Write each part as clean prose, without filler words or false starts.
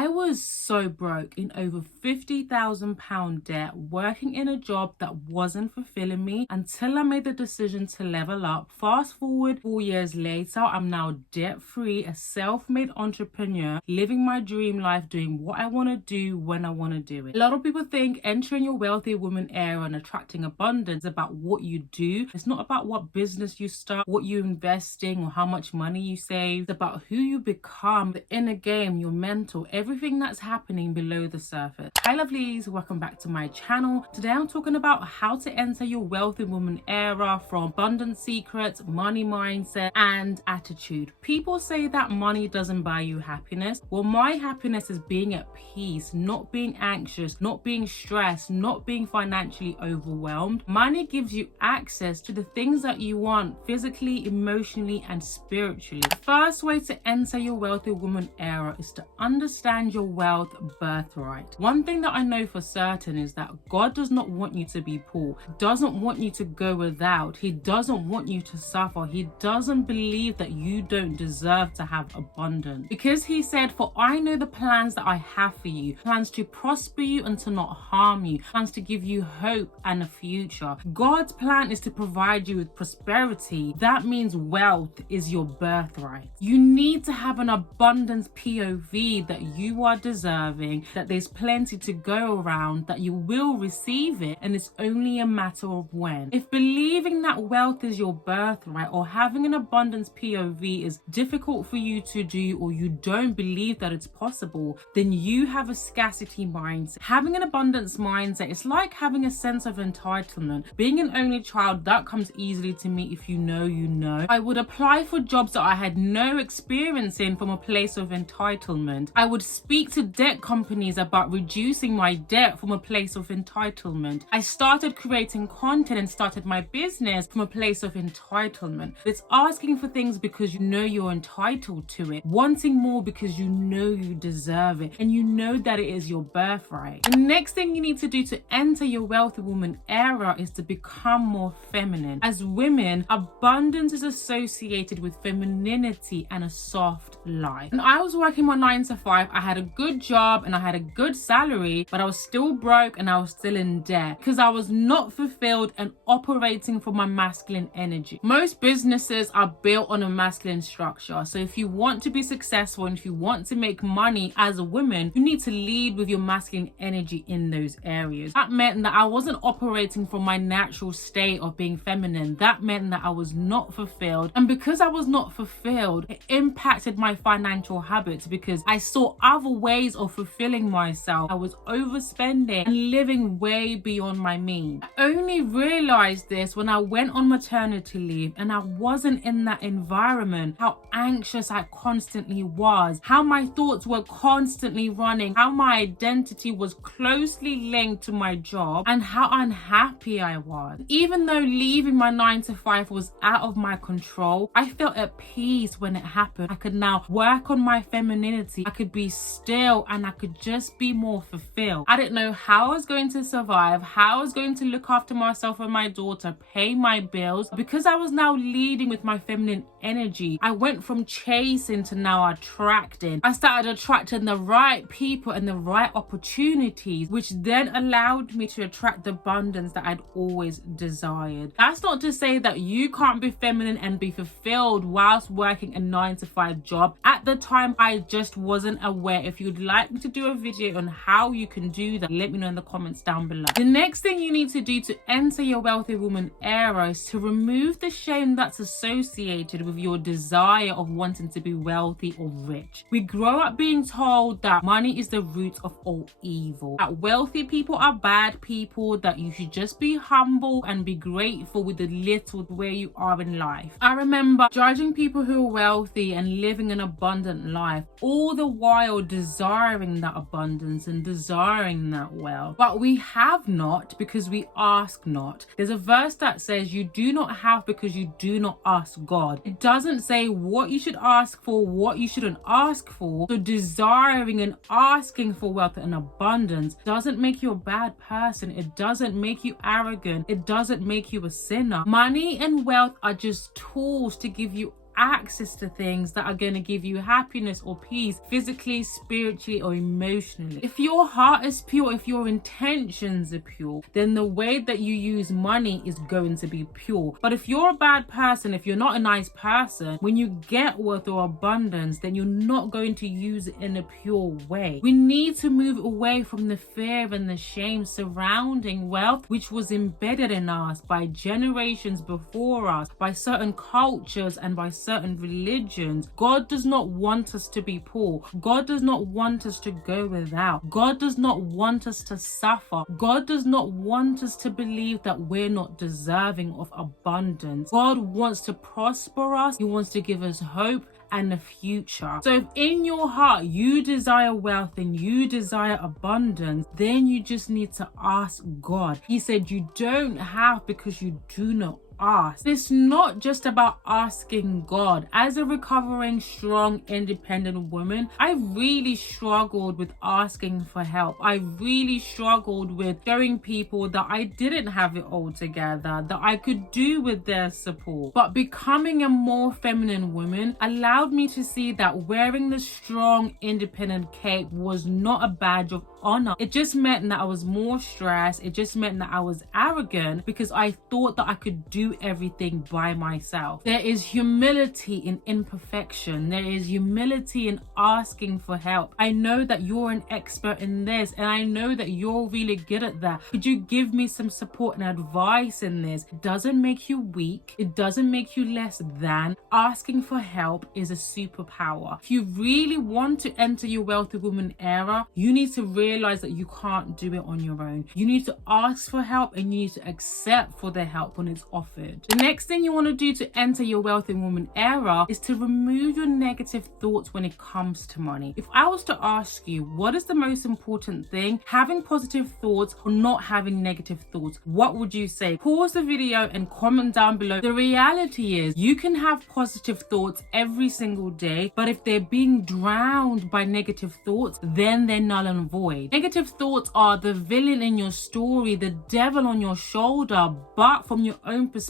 I was so broke, in over £50,000 debt, working in a job that wasn't fulfilling me until I made the decision to level up. Fast forward 4 years later, I'm now debt-free, a self-made entrepreneur, living my dream life, doing what I want to do when I want to do it. A lot of people think entering your wealthy woman era and attracting abundance is about what you do. It's not about what business you start, what you invest in, or how much money you save. It's about who you become, the inner game, your mental, everything that's happening below the surface. Hi lovelies, welcome back to my channel. Today I'm talking about how to enter your wealthy woman era from abundance secrets, money mindset, and attitude. People say that money doesn't buy you happiness. Well, my happiness is being at peace, not being anxious, not being stressed, not being financially overwhelmed. Money gives you access to the things that you want physically, emotionally, and spiritually. The first way to enter your wealthy woman era is to understand your wealth birthright. One thing that I know for certain is that God does not want you to be poor. He doesn't want you to go without. He doesn't want you to suffer. He doesn't believe that you don't deserve to have abundance. Because he said, "For I know the plans that I have for you, plans to prosper you and to not harm you, plans to give you hope and a future." God's plan is to provide you with prosperity. That means wealth is your birthright. You need to have an abundance POV that you are deserving, that there's plenty to go around, that you will receive it, and it's only a matter of when. If believing that wealth is your birthright or having an abundance POV is difficult for you to do, or you don't believe that it's possible, then you have a scarcity mindset. Having an abundance mindset, it's like having a sense of entitlement. Being an only child, that comes easily to me. If you know, you know. I would apply for jobs that I had no experience in from a place of entitlement. I would speak to debt companies about reducing my debt from a place of entitlement. I started creating content and started my business from a place of entitlement. It's asking for things because you know you're entitled to it, wanting more because you know you deserve it, and you know that it is your birthright. The next thing you need to do to enter your wealthy woman era is to become more feminine. As women, abundance is associated with femininity and a soft life. And I was working my 9 to 5. I had a good job and I had a good salary, but I was still broke and I was still in debt because I was not fulfilled and operating from my masculine energy. Most businesses are built on a masculine structure. So if you want to be successful and if you want to make money as a woman, you need to lead with your masculine energy in those areas. That meant that I wasn't operating from my natural state of being feminine. That meant that I was not fulfilled. And because I was not fulfilled, it impacted my financial habits because I saw other ways of fulfilling myself. I was overspending and living way beyond my means. I only realized this when I went on maternity leave and I wasn't in that environment, how anxious I constantly was, how my thoughts were constantly running, how my identity was closely linked to my job, and how unhappy I was. Even though leaving my 9 to 5 was out of my control, I felt at peace when it happened. I could now work on my femininity. I could be still and I could just be more fulfilled. I didn't know how I was going to survive, how I was going to look after myself and my daughter, pay my bills. Because I was now leading with my feminine energy, I went from chasing to now attracting. I started attracting the right people and the right opportunities, which then allowed me to attract the abundance that I'd always desired. That's not to say that you can't be feminine and be fulfilled whilst working a 9 to 5 job. At the time, I just wasn't aware. If you'd like me to do a video on how you can do that, let me know in the comments down below. The next thing you need to do to enter your wealthy woman era is to remove the shame that's associated with your desire of wanting to be wealthy or rich. We grow up being told that money is the root of all evil, that wealthy people are bad people, that you should just be humble and be grateful with the little where you are in life. I remember judging people who are wealthy and living an abundant life, all the while desiring that abundance and desiring that wealth. But we have not because we ask not. There's a verse that says you do not have because you do not ask God. It doesn't say what you should ask for, what you shouldn't ask for. So desiring and asking for wealth and abundance doesn't make you a bad person. It doesn't make you arrogant. It doesn't make you a sinner. Money and wealth are just tools to give you access to things that are going to give you happiness or peace, physically, spiritually, or emotionally. If your heart is pure, if your intentions are pure, then the way that you use money is going to be pure. But if you're a bad person, if you're not a nice person, when you get wealth or abundance, then you're not going to use it in a pure way. We need to move away from the fear and the shame surrounding wealth, which was embedded in us by generations before us, by certain cultures and by certain religions. God does not want us to be poor. God does not want us to go without. God does not want us to suffer. God does not want us to believe that we're not deserving of abundance. God wants to prosper us. He wants to give us hope and a future. So if in your heart you desire wealth and you desire abundance, then you just need to ask God. He said you don't have because you do not ask. It's not just about asking God. As a recovering, strong, independent woman, I really struggled with asking for help. I really struggled with showing people that I didn't have it all together, that I could do with their support. But becoming a more feminine woman allowed me to see that wearing the strong, independent cape was not a badge of honor. It just meant that I was more stressed. It just meant that I was arrogant because I thought that I could do everything by myself. There is humility in imperfection. There is humility in asking for help. I know that you're an expert in this, and I know that you're really good at that. Could you give me some support and advice in this? It doesn't make you weak. It doesn't make you less than. Asking for help is a superpower. If you really want to enter your wealthy woman era, you need to realize that you can't do it on your own. You need to ask for help, and you need to accept for the help when it's offered. The next thing you want to do to enter your wealthy woman era is to remove your negative thoughts when it comes to money. If I was to ask you, what is the most important thing, having positive thoughts or not having negative thoughts, what would you say? Pause the video and comment down below. The reality is you can have positive thoughts every single day, but if they're being drowned by negative thoughts, then they're null and void. Negative thoughts are the villain in your story, the devil on your shoulder, but from your own perspective,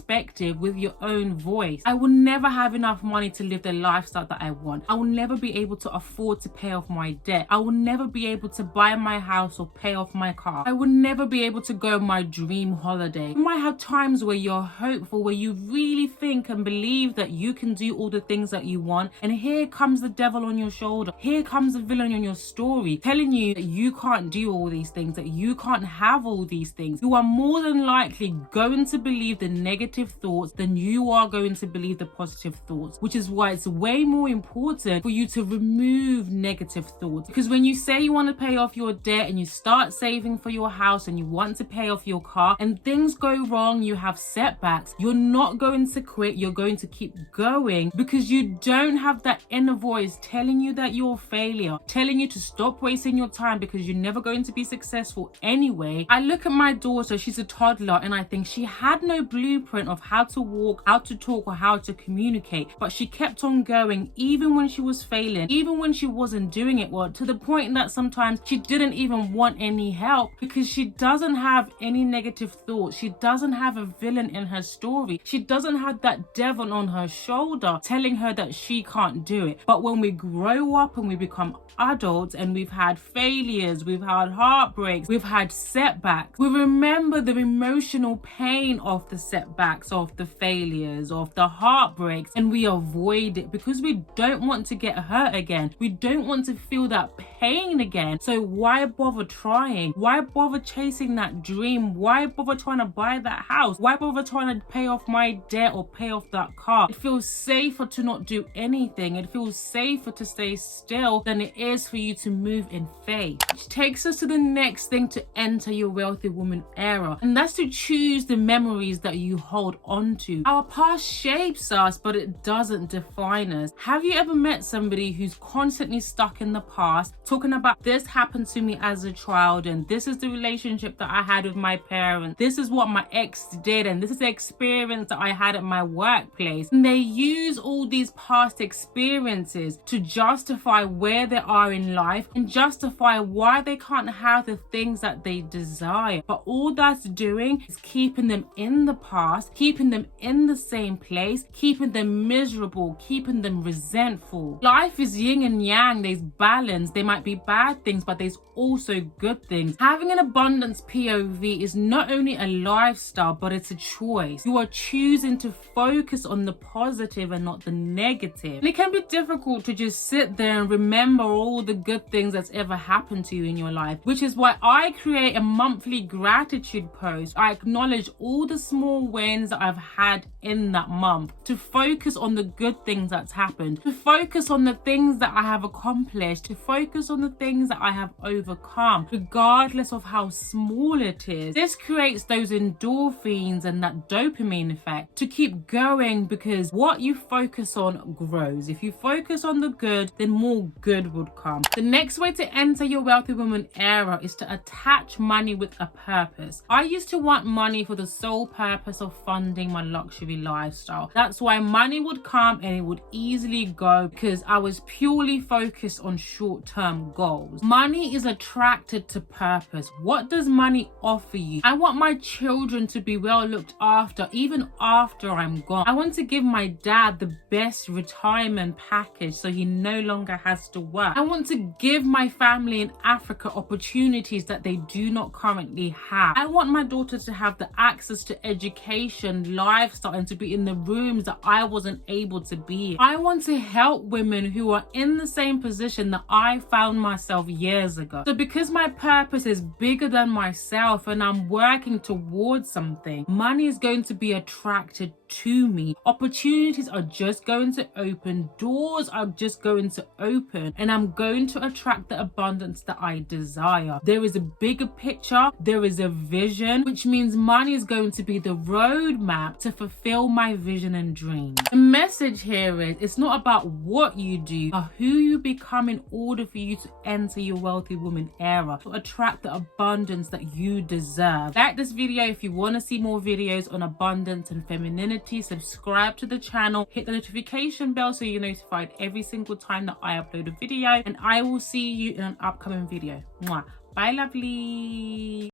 with your own voice. I will never have enough money to live the lifestyle that I want. I will never be able to afford to pay off my debt. I will never be able to buy my house or pay off my car. I will never be able to go on my dream holiday. You might have times where you're hopeful, where you really think and believe that you can do all the things that you want, and here comes the devil on your shoulder. Here comes the villain on your story, telling you that you can't do all these things, that you can't have all these things. You are more than likely going to believe the negative thoughts than you are going to believe the positive thoughts, which is why it's way more important for you to remove negative thoughts. Because when you say you want to pay off your debt and you start saving for your house and you want to pay off your car and things go wrong, you have setbacks, you're not going to quit. You're going to keep going because you don't have that inner voice telling you that you're a failure, telling you to stop wasting your time because you're never going to be successful anyway. I look at my daughter, she's a toddler, and I think she had no blueprint of how to walk, how to talk, or how to communicate, but she kept on going even when she was failing, even when she wasn't doing it well, to the point that sometimes she didn't even want any help because she doesn't have any negative thoughts. She doesn't have a villain in her story. She doesn't have that devil on her shoulder telling her that she can't do it. But when we grow up and we become adults and we've had failures, we've had heartbreaks, we've had setbacks, we remember the emotional pain of the setbacks, of the failures, of the heartbreaks, and we avoid it because we don't want to get hurt again. We don't want to feel that pain again. So why bother trying? Why bother chasing that dream? Why bother trying to buy that house? Why bother trying to pay off my debt or pay off that car? It feels safer to not do anything. It feels safer to stay still than it is for you to move in faith. Which takes us to the next thing to enter your wealthy woman era, and that's to choose the memories that you hold on to. Our past shapes us, but it doesn't define us. Have you ever met somebody who's constantly stuck in the past, talking about this happened to me as a child, and this is the relationship that I had with my parents, this is what my ex did, and this is the experience that I had at my workplace? And they use all these past experiences to justify where they are in life and justify why they can't have the things that they desire. But all that's doing is keeping them in the past past, keeping them in the same place, keeping them miserable, keeping them resentful. Life is yin and yang, there's balance. There might be bad things, but there's also good things. Having an abundance POV is not only a lifestyle, but it's a choice. You are choosing to focus on the positive and not the negative. And it can be difficult to just sit there and remember all the good things that's ever happened to you in your life, which is why I create a monthly gratitude post. I acknowledge all the small wins that I've had in that month, to focus on the good things that's happened, to focus on the things that I have accomplished, to focus on the things that I have overcome, regardless of how small it is. This creates those endorphins and that dopamine effect to keep going, because what you focus on grows. If you focus on the good, then more good would come. The next way to enter your wealthy woman era is to attach money with a purpose. I used to want money for the sole purpose of funding my luxury lifestyle. That's why money would come and it would easily go, because I was purely focused on short-term goals. Money is attracted to purpose. What does money offer you? I want my children to be well looked after even after I'm gone. I want to give my dad the best retirement package so he no longer has to work. I want to give my family in Africa opportunities that they do not currently have. I want my daughter to have the access to education, lifestyle, and to be in the rooms that I wasn't able to be in. I want to help women who are in the same position that I found myself years ago. So because my purpose is bigger than myself and I'm working towards something, money is going to be attracted to me. Opportunities are just going to open, doors are just going to open, and I'm going to attract the abundance that I desire. There is a bigger picture, there is a vision, which means money is going to be the roadmap to fulfill my vision and dream. The message here is, it's not about what you do, but who you become in order for you to enter your wealthy woman era, to attract the abundance that you deserve. Like this video if you want to see more videos on abundance and femininity. Subscribe to the channel, hit the notification bell so you're notified every single time that I upload a video, and I will see you in an upcoming video. Mwah. Bye, lovely.